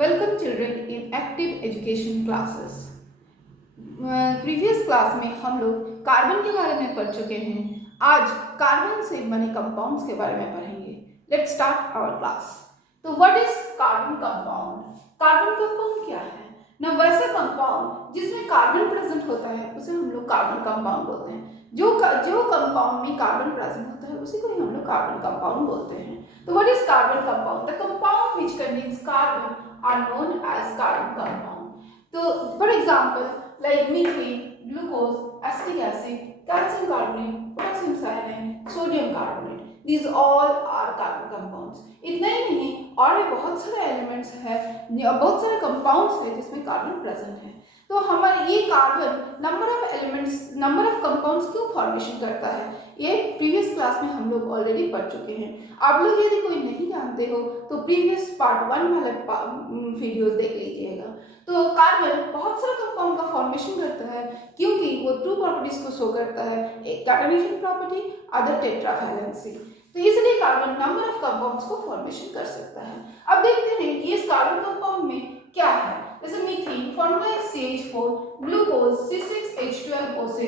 Welcome children in active education classes. Previous class में हम लोग कार्बन के बारे में पढ़ चुके हैं। आज कार्बन से बने कंपाउंड्स के बारे में पढ़ेंगे। Let's start our class. तो what is carbon compound? Carbon compound क्या है ना? वैसा कंपाउंड जिसमें कार्बन प्रेजेंट होता है उसे हम लोग कार्बन कंपाउंड बोलते हैं। जो कंपाउंड में कार्बन प्रेजेंट होता है उसी को ही हम लोग कार्बन कंपाउंड बोलते हैं। तो what is carbon compound? The compound which contains carbon are known as carbon compound. So, for example, like methane, glucose, acetic acid, calcium carbonate, potassium cyanide, sodium carbonate. These all are carbon compounds. इतना ही नहीं और भी बहुत सारे elements हैं, बहुत सारे compounds हैं जिसमें कार्बन प्रेजेंट है। तो हमारे ये carbon number of elements, number of compounds क्यों फॉर्मेशन करता है, ये प्रीवियस क्लास में हम लोग ऑलरेडी पढ़ चुके हैं। आप लोग यदि कोई नहीं जानते हो तो प्रीवियस पार्ट 1 वाले वीडियोस देख लीजिएगा। तो कार्बन बहुत सारे कंपाउंड का फॉर्मेशन करता है क्योंकि वो टू प्रॉपर्टीज को शो करता है, एक कैटायनेशन प्रॉपर्टी, अदर टेट्रावैलेंसी। तो इसलिए कार्बन नंबर ऑफ कंपाउंड्स को फॉर्मेशन कर सकता है। अब देखते हैं कि इस कार्बन कंपाउंड में क्या है। जैसे मीथेन फॉर्मूला है CH4, glucose C6H12O6,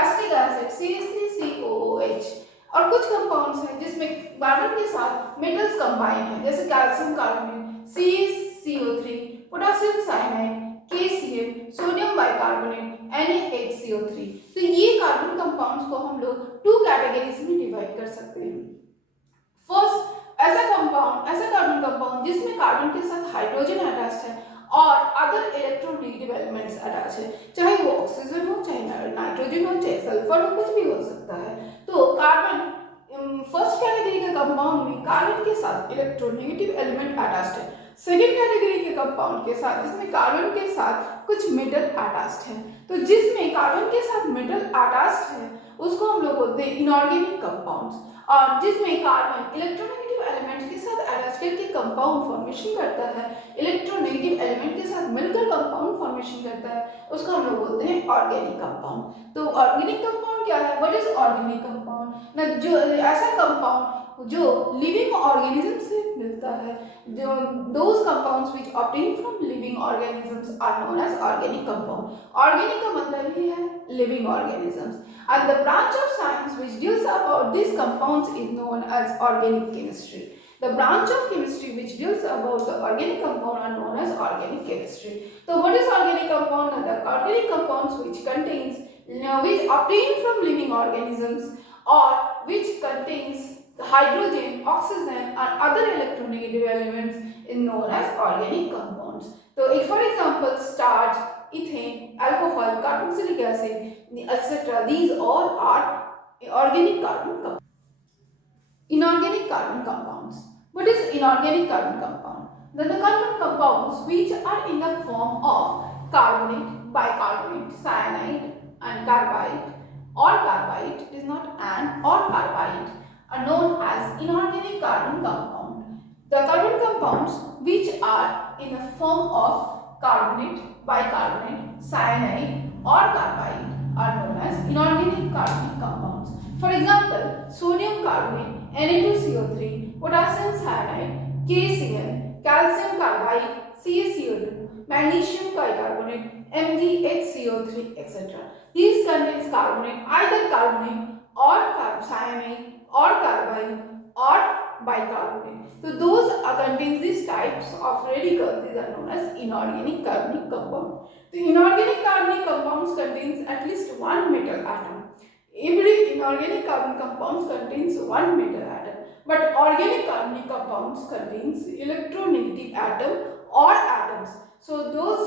acetic acid CH3COOH। और कुछ कंपाउंड्स हैं जिसमें कार्बन के साथ मेटल्स कंबाइन है, जैसे calcium carbonate CaCO3, potassium cyanide KCl, sodium bicarbonate NaHCO3। तो ये कार्बन कंपाउंड्स को हम लोग टू कैटेगरीज में डिवाइड कर सकते हैं। फर्स्ट, ऐसा कार्बन कंपाउंड जिसमें कार्बन के साथ हाइड्रोजन अटैच्ड है और अदर इलेक्ट्रोनेगेटिव एलिमेंट्स अटैच है, चाहे वो ऑक्सीजन हो, चाहे नाइट्रोजन हो, चाहे सल्फर हो, कुछ भी हो सकता है। तो कार्बन फर्स्ट कैटेगरी के कंपाउंड में कार्बन के साथ इलेक्ट्रोनेगेटिव एलिमेंट अटैच्ड है। सेकेंड कैटेगरी के कंपाउंड के साथ जिसमें कार्बन के साथ कुछ मेटल अटैच्ड है। तो जिसमें कार्बन के साथ मेटल अटैच्ड है उसको हम लोग बोलते हैं इनऑर्गेनिक कंपाउंड्स, और जिसमें कार्बन इलेक्ट्रोनेगेटिव एलिमेंट के साथ अटैच करके कंपाउंड फॉर्मेशन करता है, इलेक्ट्रोनेगेटिव एलिमेंट के साथ मिलकर कंपाउंड फॉर्मेशन करता है, उसको हम लोग बोलते हैं ऑर्गेनिक कंपाउंड। तो ऑर्गेनिक कंपाउंड क्या है? What is organic compound? ना जो ऐसा कंपाउंड जो लिविंग ऑर्गेनिज्म से मिलता है, जो those compounds which obtain from living organisms are known as organic compound. Organic का मतलब ही है living organisms, and the branch of science which deals about these compounds is known as organic chemistry. The branch of chemistry which deals about the organic compound are known as organic chemistry. So what is organic compound? The organic compounds which contains, which obtain from living organisms or which contains hydrogen, oxygen and other electronegative elements is known as organic compounds. So if for example starch, ethane, alcohol, carboxylic acid, etc. these all are organic carbon compounds. Inorganic carbon compounds. What is inorganic carbon compound? Then the carbon compounds which are in the form of carbonate, bicarbonate, cyanide and carbide or carbide, it is not an or carbide, are known as inorganic carbon compound. The carbon compounds which are in the form of carbonate, bicarbonate, cyanide or carbide are known as inorganic carbon compounds. For example, sodium carbonate Na2CO3, potassium cyanide KCl, calcium carbide CaCO2, magnesium bicarbonate MgHCO3, etc. These contains carbonate, either carbonate or cyanide or carbide or bicarbonate. So those contain these types of radicals. These are known as inorganic carbonic compound. The inorganic carbonic compounds contains at least one metal atom. Every inorganic carbon compounds contains one metal atom, but organic carbonic compounds contains electronegative atom or atoms. So those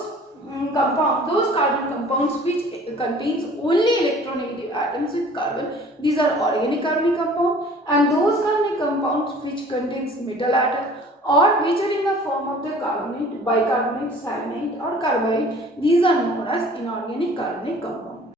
carbon compounds which contains only electronegative atoms with carbon, these are organic carbonic compound, and those carbonic compounds which contains metal atom or which are in the form of the carbonate, bicarbonate, cyanide or carbide, these are known as inorganic carbonic compound.